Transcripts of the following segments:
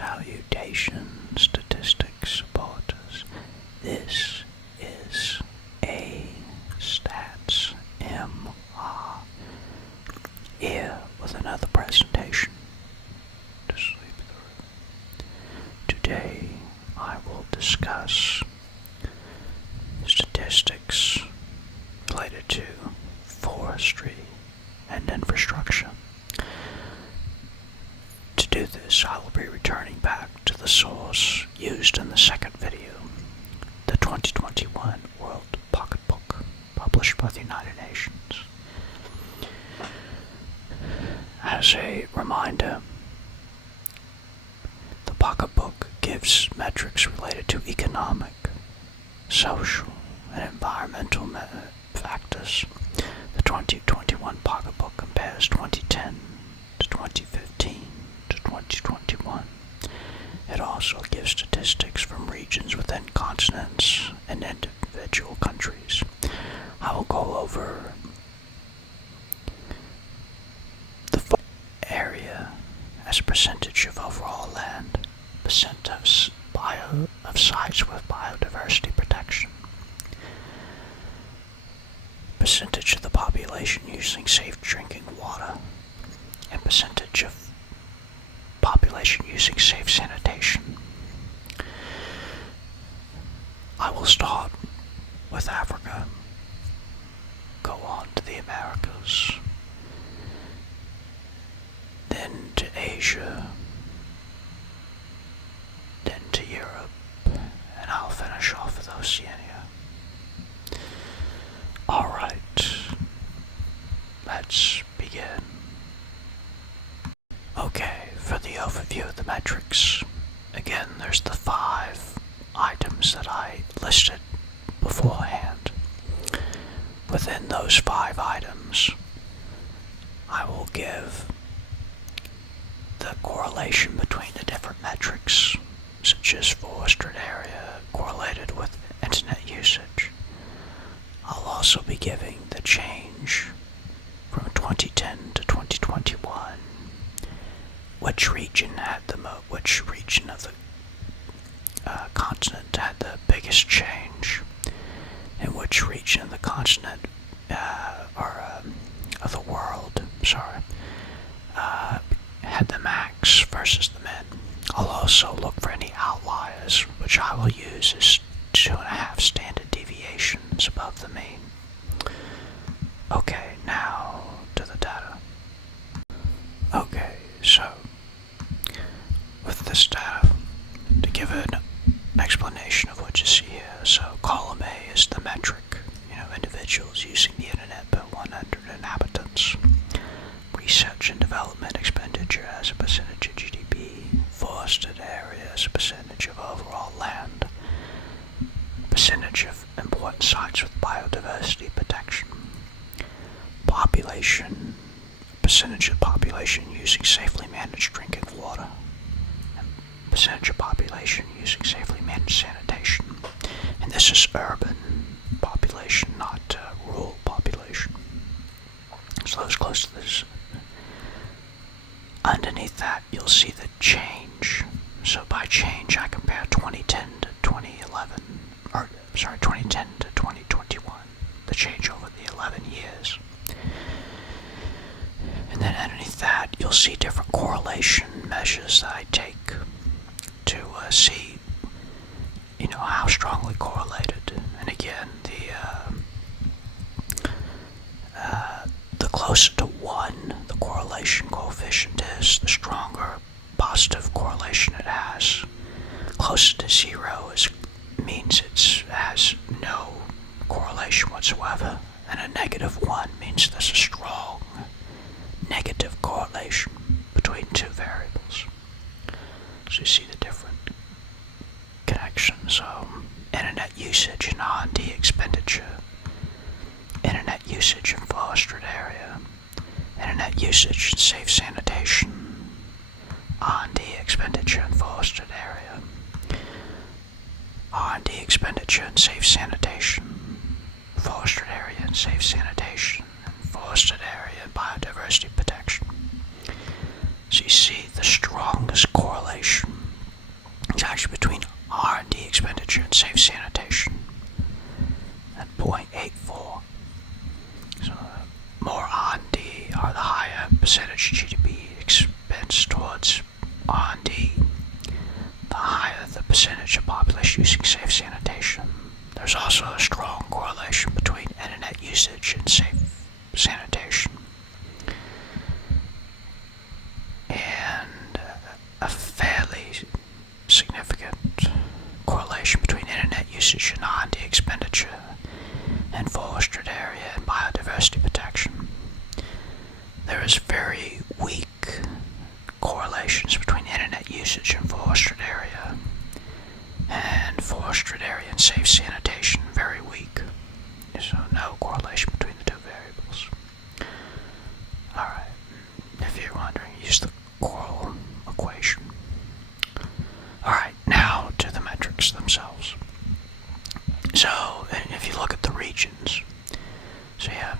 Salutation, statistics supporters. This is a Stats MR here with another presentation to sleep through. Today I will discuss statistics related to forestry and infrastructure. To do this, I will be returning back to the source used in the second video, the 2021 World Pocketbook, published by the United Nations. As a reminder, the pocketbook gives metrics related to economic, social, and environmental factors. The 2021 pocketbook compares 2010 to 2015 to 2021. It also gives statistics from regions within continents and individual countries. I will go over the area as a percentage of overall land, percent of sites with biodiversity protection, percentage of the population using safe drinking water, and percentage of population using safe sanitation. I will start with Africa, go on to the Americas, then to Asia, then to Europe, and I'll finish off with Oceania. Alright, let's begin. Okay, for the overview of the metrics, again, there's the 5 items that I listed beforehand. Within those 5 items, I will give the correlation between the different metrics, such as forested area correlated with internet usage. I'll also be giving the change from 2010 to 2021. Which region of the continent had the biggest change, and which region of the continent of the world, had the max versus the min. I'll also look for any outliers, which I will use as 2.5 standard deviations above the mean. Okay, now to the data. Okay, so with this data, to give an explanation of what you see here, so column A is the metric, individuals using the internet per 100 inhabitants. Research and development expenditure as a percentage of GDP, forested area as a percentage of overall land, percentage of important sites with biodiversity protection, population, percentage of population using safely managed drinking water, and percentage of population using safely managed sanitation. And this is urban population, not rural population. So those close to this. Underneath that, you'll see the change. So by change, I compare 2010 to 2010 to 2021. The change over the 11 years. And then underneath that, you'll see different correlation measures that I take to see, how strongly correlated. And again, the closer to 1 the correlation coefficient is, the stronger positive correlation it has. Closer to 0 means it has no correlation whatsoever, and a -1 means there's a strong negative correlation between 2 variables. So you see the different connections. Internet usage and R&D expenditure, internet usage in forested area, internet usage in safe sanitation, R&D expenditure in forested area, R&D expenditure in safe sanitation, forested area and safe sanitation, and forested area and biodiversity protection. So you see the strongest correlation R&D, the higher the percentage of population using safe sanitation. There's also a strong correlation between internet usage and safe sanitation. And a fairly significant correlation between internet usage and R&D expenditure and forested area and biodiversity protection. There is very weak correlations between internet usage and forested area and safe sanitation, very weak. So no correlation between the two variables. Alright, if you're wondering, use the Coral equation. Alright, now to the metrics themselves. So, if you look at the regions, so you have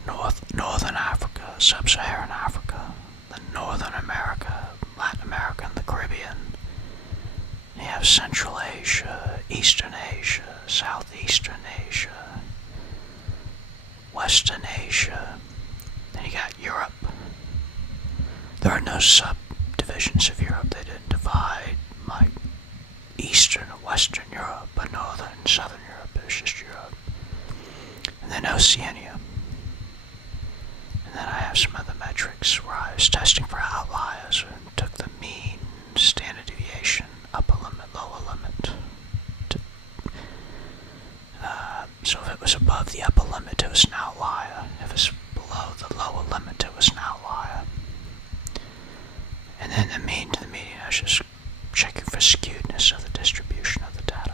Northern Africa, Sub-Saharan Africa, then Northern America, Latin America, and the Caribbean. You have Central Asia, Eastern Asia, Southeastern Asia, Western Asia, then you got Europe. There are no subdivisions of Europe. They didn't divide like Eastern and Western Europe, but Northern and Southern Europe. It was just Europe. And then Oceania. And then I have some other metrics where I was testing for outliers and took the mean standard deviation, upper limit, lower limit. So if it was above the upper limit, it was an outlier. If it was below the lower limit, it was an outlier. And then the mean to the median, I was just checking for skewedness of the distribution of the data.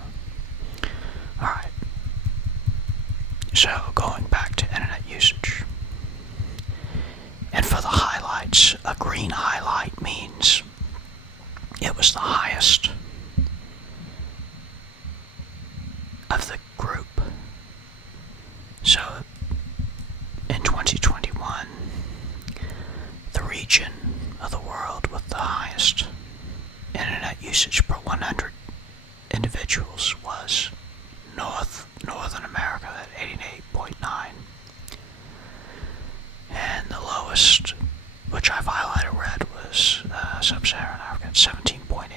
Alright. So going back to internet usage. And for the highlights, a green highlight means it was the highest of the group. So in 2021, the region of the world with the highest internet usage per 100 individuals was Northern America at 88.9. And the lowest, which I've highlighted red, was Sub-Saharan Africa at 17.8.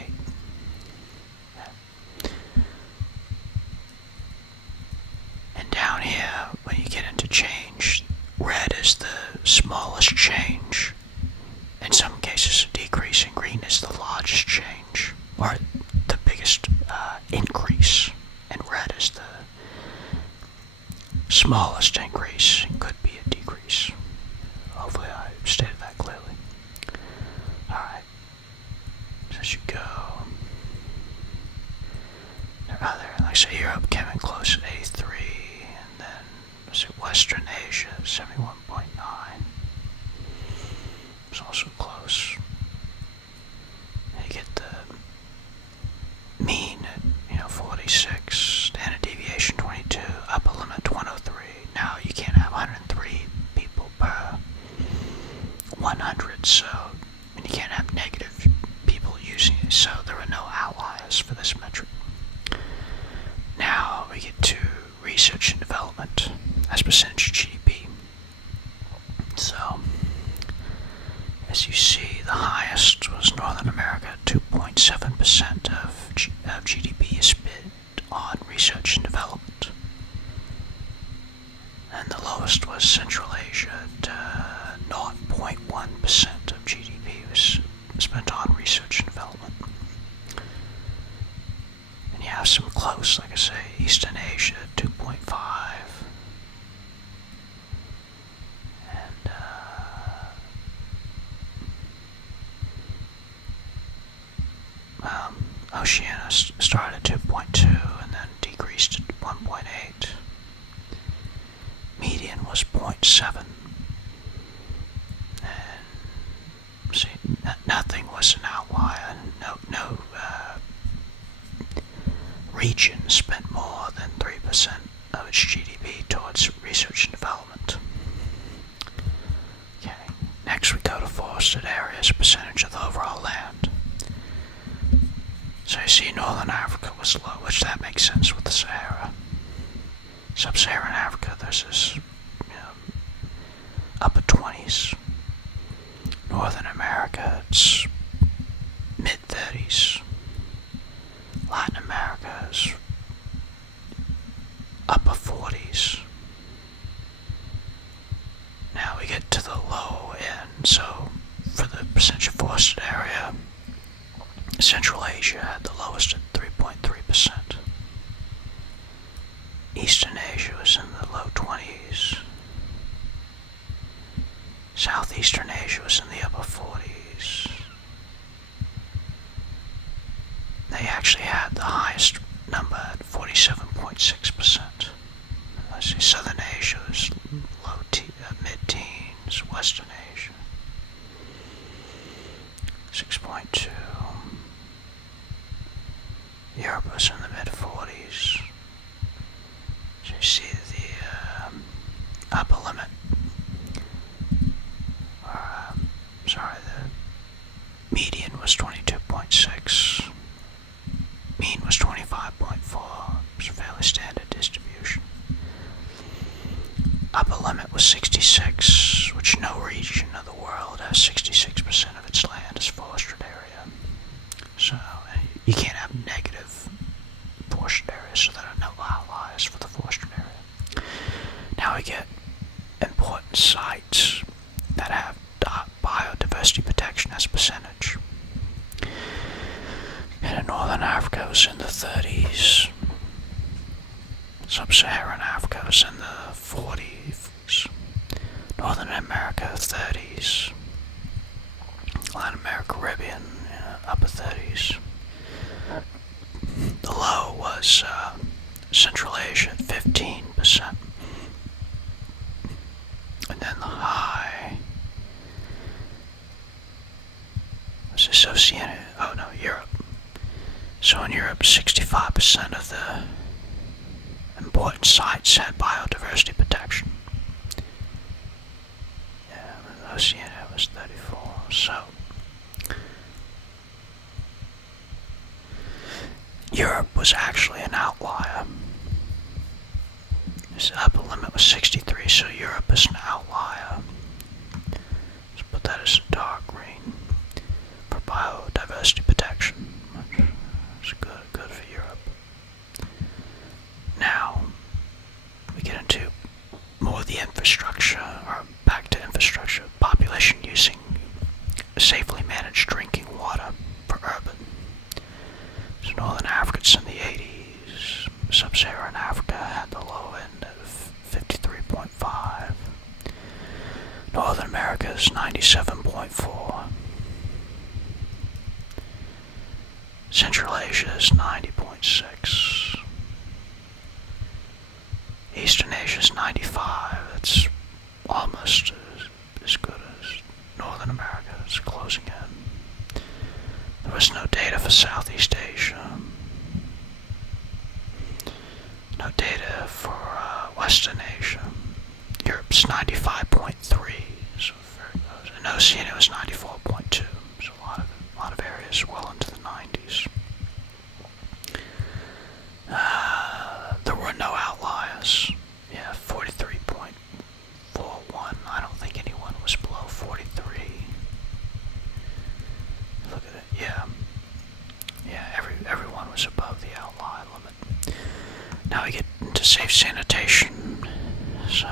And down here, when you get into change, red is the smallest change. In some cases, a decrease, and green is the largest change, or the biggest increase, and red is the smallest increase, and could be a decrease. Hopefully I stated that clearly. Alright, so as you go, there are other, like I say, Europe came in close at 83, and then, let's see, Western Asia, 71.9. It's also close. And you get the mean at 46, standard deviation 22, upper limit 103. Now you can't have 103 people per 100, so and you can't have negative people using it, so there are no outliers for this metric. Now we get to research and development as percentage of GDP. So as you see, the highest was Northern America, 2.7% of GDP is spent on research and development. And the lowest was Central Asia at 0.1% of GDP was spent on research and development. And you have some close, like I say, Eastern Asia, 2.5%. Oceania started at 2.2 and then decreased to 1.8. Median was 0.7. And see, nothing was an outlier. No region spent more than 3% of its GDP towards research and development. Okay, next we go to forested areas, percentage of the overall land. So you see Northern Africa was low, which that makes sense with the Sahara. Sub-Saharan Africa, there's this upper 20s. Northern America, it's mid-30s. Latin America's upper 40s. Now we get to the low end, so for the percentage forested area, Central Asia had the lowest at 3.3%. Eastern Asia was in the low 20s. Southeastern Asia was in the upper 40s. They actually had the highest number at 47.6%. I see Southern Asia was mid-teens. Western Asia 6.2. Europe was in the mid-40s. So you see the upper limit. The median was 22.6. Mean was 25.4. It's a fairly standard distribution. Upper limit was 66, which no region of the world has 66% of its land as forested area. So you can't have negative forested areas, so there are no outliers for the forested area. Now we get important sites that have biodiversity protection as a percentage. And in Northern Africa it was in the 30s. Sub-Saharan Africa was in the 40s. Northern America 30s. Latin America, Caribbean upper 30s. The low was Central Asia at 15%. And then the high was Oceania. Oh no, Europe. So in Europe, 65% of the important sites had biodiversity protection. Yeah, Oceania was 34. So Europe was actually an outlier. Its upper limit was 63, so Europe is an outlier. Let's put that as a dark green for biodiversity protection. It's good for Europe. Now, we get into more of the infrastructure, or back to infrastructure. Population using safely managed drinking water for urban. So Northern Africa's in the 80s. Sub-Saharan Africa had the low end of 53.5. Northern America is 97.4. Central Asia is 90.6. Eastern Asia is 95. That's almost as good as Northern America. It's closing in. There was no data for Southeast Asia. No data for Western Asia. Europe's 95.3, so very close. And Oceania was 94.2. So a lot of areas well into the 90s. There were no outliers. Yeah, 43.41. I don't think anyone was below 43. Look at it. Yeah. Yeah, everyone was above the outlier limit. Now we get into safe sanitation. So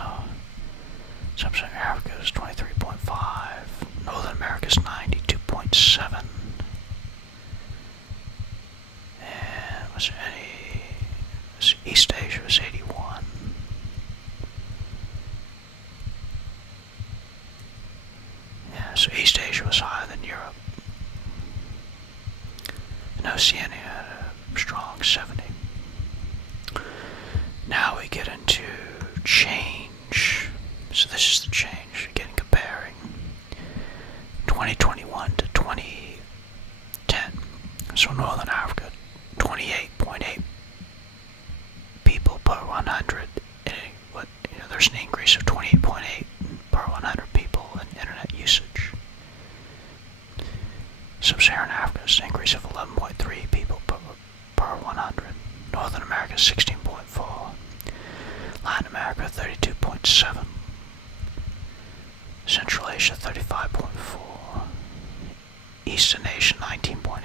Sub-Saharan Africa is 23.5. Northern America is 92.7. And was there any? East Asia was 81. Yeah, so East Asia was higher than Europe. And Oceania had a strong 70. Now we get into change. So this is the change, again comparing 2021 to 2010. So Northern Africa, 28.8 people per 100. There's an increase of 28.8 per 100 people in internet usage. Sub-Saharan Africa is an increase of 11.3 people per 100. Northern America 16.4. Latin America 32.7. Central Asia 35.4. Eastern Asia 19.8.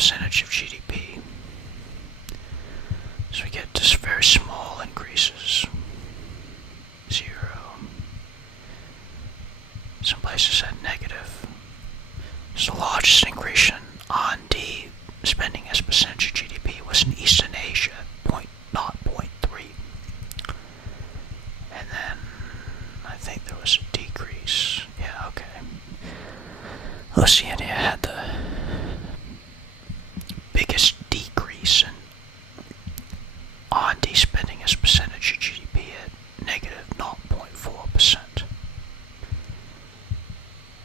percentage of GDP. So we get just very small increases. 0. Some places had negative. So the largest increase in R&D spending as a percentage of GDP was in Eastern Asia, 0.3. And then I think there was a decrease. Yeah, okay. Oceania had the biggest decrease in R&D spending as a percentage of GDP at negative 0.4%.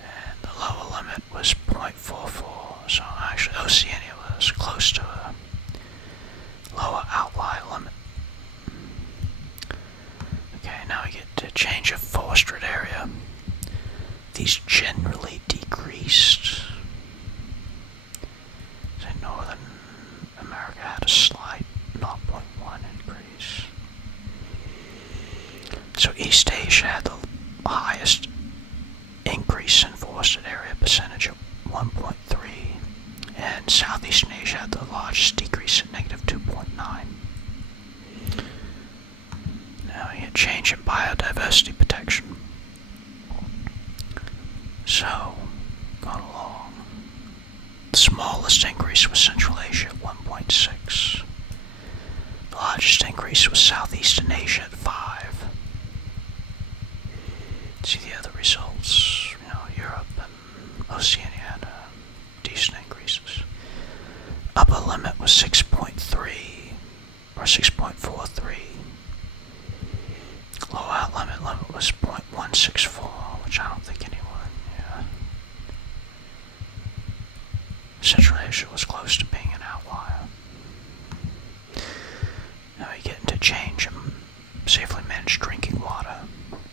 And the lower limit was 0.44, so actually Oceania was close to a lower outlier limit. Okay, now we get to change of forested area. These generally decreased. Say Northern America had a slight 0.1 increase. So East Asia had the highest increase in forested area percentage of 1.3, and Southeastern Asia had the largest decrease at negative 2.9. Now we get change in biodiversity protection. So, going along. The smallest increase was Central Asia at 1.6. The largest increase was Southeastern Asia at 5. See the other results. Europe and Oceania had decent increases. Upper limit was 6.3 or 6.43. Lower limit was 0.164, which I don't think anyone. Central Asia was close to being an outlier. Now we get into change in safely managed drinking water.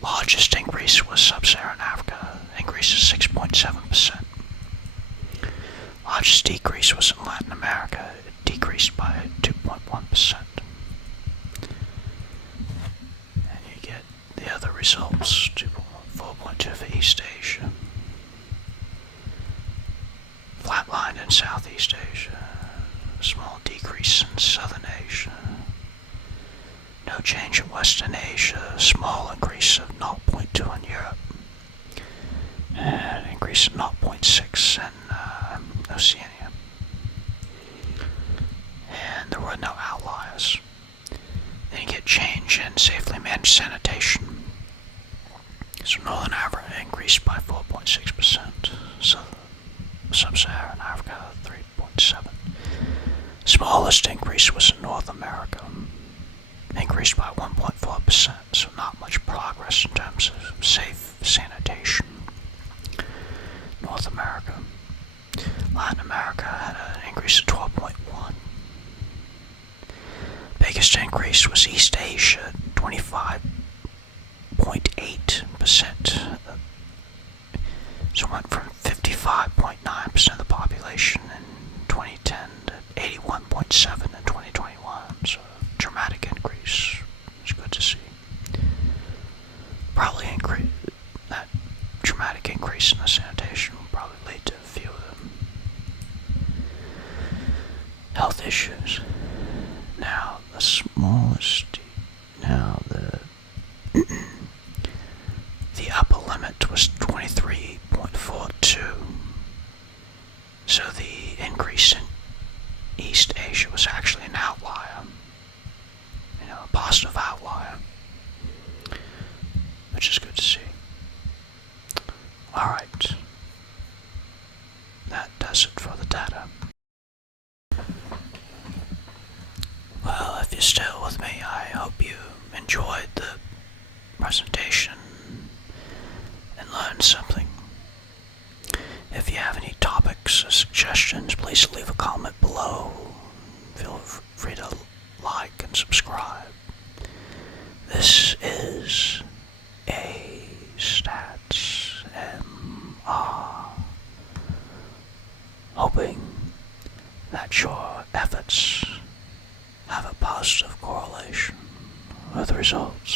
Largest increase was Sub-Saharan Africa, increase of 6.7%. Largest decrease was in Latin America, it decreased by 2.1%. And you get the other results, 4.2 for East Asia. Flatlined in Southeast Asia, small decrease in Southern Asia, no change in Western Asia, small increase of 0.2 in Europe, and an increase of 0.6 in Oceania. And there were no outliers. Then you get change in safely managed sanitation. So Northern Africa increased by 4.6%. Sub-Saharan Africa, 3.7. Smallest increase was in North America, increased by 1.4%, so not much progress in terms of safe sanitation. North America. Latin America had an increase of 12.1. Biggest increase was East Asia, 25.8%. So it went from 55.9% of the population in 2010 to 81.7% in 2021. So dramatic increase. It's good to see. Probably that dramatic increase in the sanitation will probably lead to a few of the health issues. Now the smallest. Now the upper limit was 23.42. So the increase in East Asia was actually an outlier. A positive outlier. Which is good to see. Alright. That does it for the data. Well, if you're still with me, I hope you enjoyed the presentation and learned something. If you have any topics or suggestions, please leave a comment below. Feel free to like and subscribe. This is a Stats MR, hoping that your efforts have a positive correlation with results.